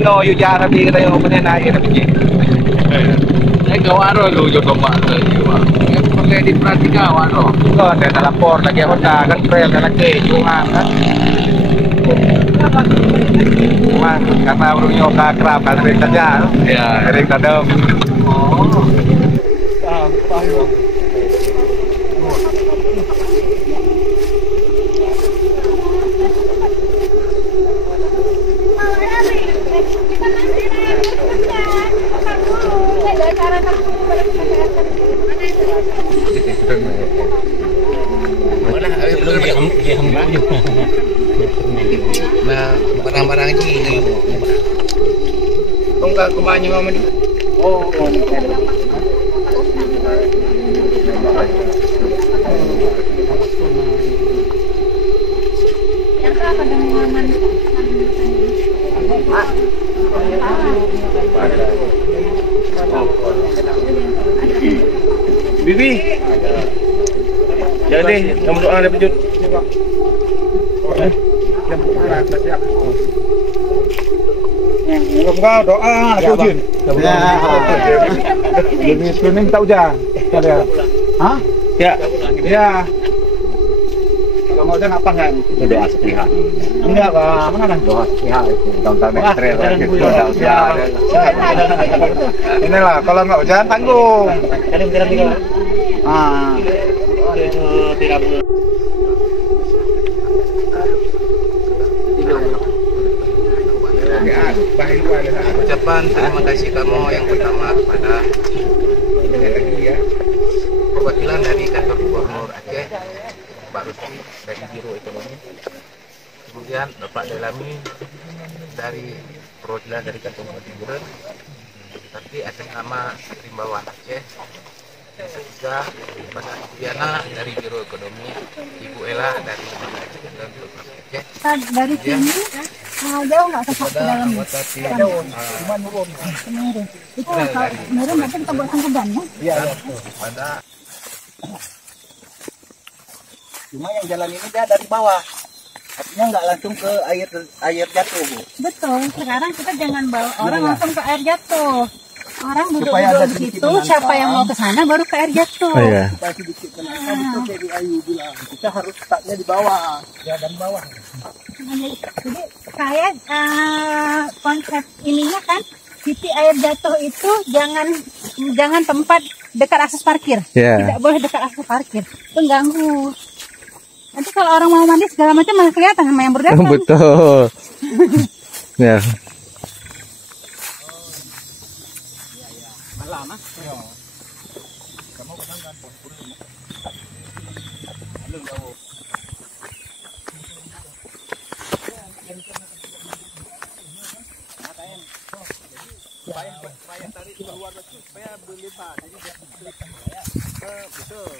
no yu jara bi kita yang punya naik tapi. Kau aro lu jodoh mak lagi wah. Pakai diperhatikan aro. Kau ada lapor lagi hotel kan trail dan lagi cuma kan. Cuma karena urungnya kerap kan sering saja. Ya. Sering kadang. Oh. Nah, barang-barang ini Tunggu kumanya mama ni. Oh. Bibi. Jangan deh, kamu doa ada pejut. Enggak doa ada pejut. Ini sunim tak hujan. Hah? Ya. Ya. Kalau nggak hujan apa kan? doa sepihak. Enggak, Bang. Mana kan? Doa sepihak itu tentang ekstrem doa usia. Inilah kalau nggak hujan tanggung. Ah. Ucapan terima kasih kamu yang pertama kepada perwakilan dari kantor Gubernur Aceh, Pak Rusdi dari Biro Ekonomi, kemudian Bapak Delami dari perwakilan dari kantor Gubernur, tapi atas nama Rimbawan Aceh, yang ketiga pada Diana dari Biro Ekonomi, Ibu Ella dari kantor Gubernur Aceh. Dari sini jauh nggak ke dalam? Jauh. Itu kalau menurun nanti kita buat tangkuban ya? Iya. Pada Cuma yang jalan ini dia dari bawah. Artinya nggak langsung ke air jatuh, Bu. Betul. Sekarang kita jangan bawa orang langsung ke air jatuh. Orang Supaya duduk ada di sedikit situ, siapa yang mau ke sana baru ke air jatuh. Oh, iya. Kita sedikit kenapa betul kayak Bu Ayu bilang. Kita harus startnya di bawah. Ya dari bawah. Jadi saya konsep ininya kan titik air jatuh itu jangan tempat dekat akses parkir. Yeah. Tidak boleh dekat akses parkir. Itu ganggu. Nanti kalau orang mau mandi segala macam malah kelihatan sama yang berdatang. Betul. Ya. Supaya tarik keluar supaya berlipat. Jadi betul.